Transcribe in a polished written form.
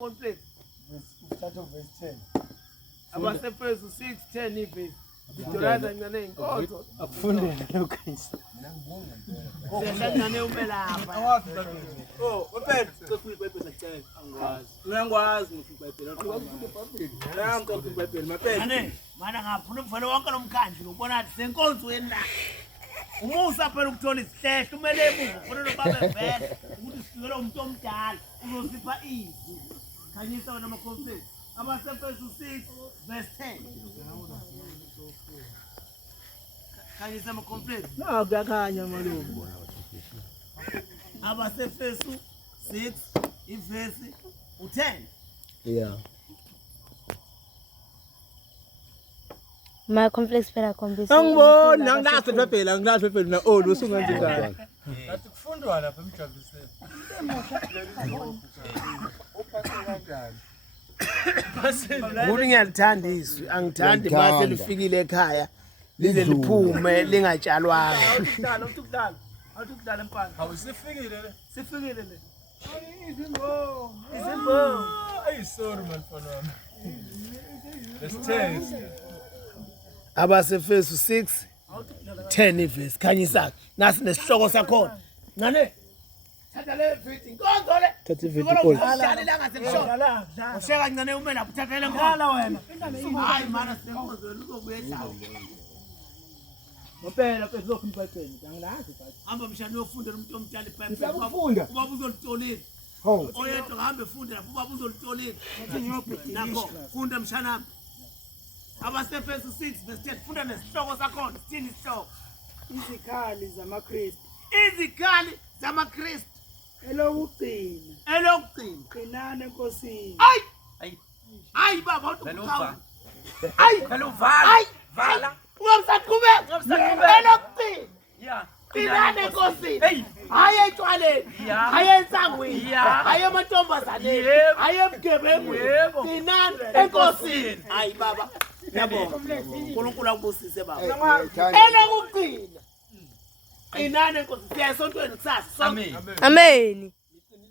Complete. Start of verse 10. Abasefezu 6:10 ivesi. Ngidolaza ngane inkonzo. Akufundele lokho guys. Siyashangane umelapha. Awazi lapho. Oh, waphethe sifika iBhayibheli sacela. Angikwazi. Uyangikwazi ngifika iBhayibheli. Ngiyangikwazi ngifika iBhayibheli. Maphethe. Mana ngaphuna umfana wonke lomkhandlu ubona ukuthi senkonzweni la. Umusa phela ukuthola isihlehlo umele emuva kufanele babe vele ukuthi sifikele umuntu omdala uzosipha izwi. Khanyisa wena amakhonfesi. Abasefezu 6:10. Khanyisa amakhonfesi. No, kuyakhanya malume. Abasefezu 6 ivesi u10. Yeah. My complex phela khombisa. Angiboni anginazo iBhayibheli, anginazo iBhayibheli na old usungenza ingane. Ngathi kufundwa lapha emjabulise. Ukuthi ngiyalithanda izwi, angithandi mase lifikile ekhaya lize liphume lingatshalwanga. Awuthi kudala empana. Awusifikile le. Sifikile le. Izimbo. Ay sorry man mfana wami. Let's test. Abasefezu 6:10 ivesi khanyisa nasi nesihloko sakhona. Ngane thatha le video inkonzo le. Thatha ividiyo Paul. Dlala la ngasemshona. Usheka kancane umela uthatha le nkonzo wena. Hayi mana senkonzo uzobuye ehlawo. Ngempela phela lokho iBhayibheli, angilazi iBhayibheli. Hamba mshana uyofundela umuntu omdala iBhayibheli. Ngiyakufunda. Ubaba uzolitolisa. Ho. Oyedwa ngahambe funda lapho ubaba uzolitolisa. Nakho funda mshana. Abasefezu 6:10 funda nesihloko sakhona. Sithini isihloko? Izikhali zamaKristu Izikhali zamaKristu elokugcina elokugcina. qinana enkosini. Hayi baba uthukuthawa. Hayi Vala. Vala. ungamsaqhubeka. Elokugcina. Yeah. Qinana enkosini. Hey. Hayi etshwaleni. Yeah. Hayi ensangweni. Yeah. Hayi amantombazaneni. Yebo. Hayi ebugebengweni. Yebo. Qinana enkosini. Hayi baba. Yabona. uNkulunkulu akubusise baba. Elokugcina. Qinana enkosini. Siya esontweni kusasa. Amen. Amen.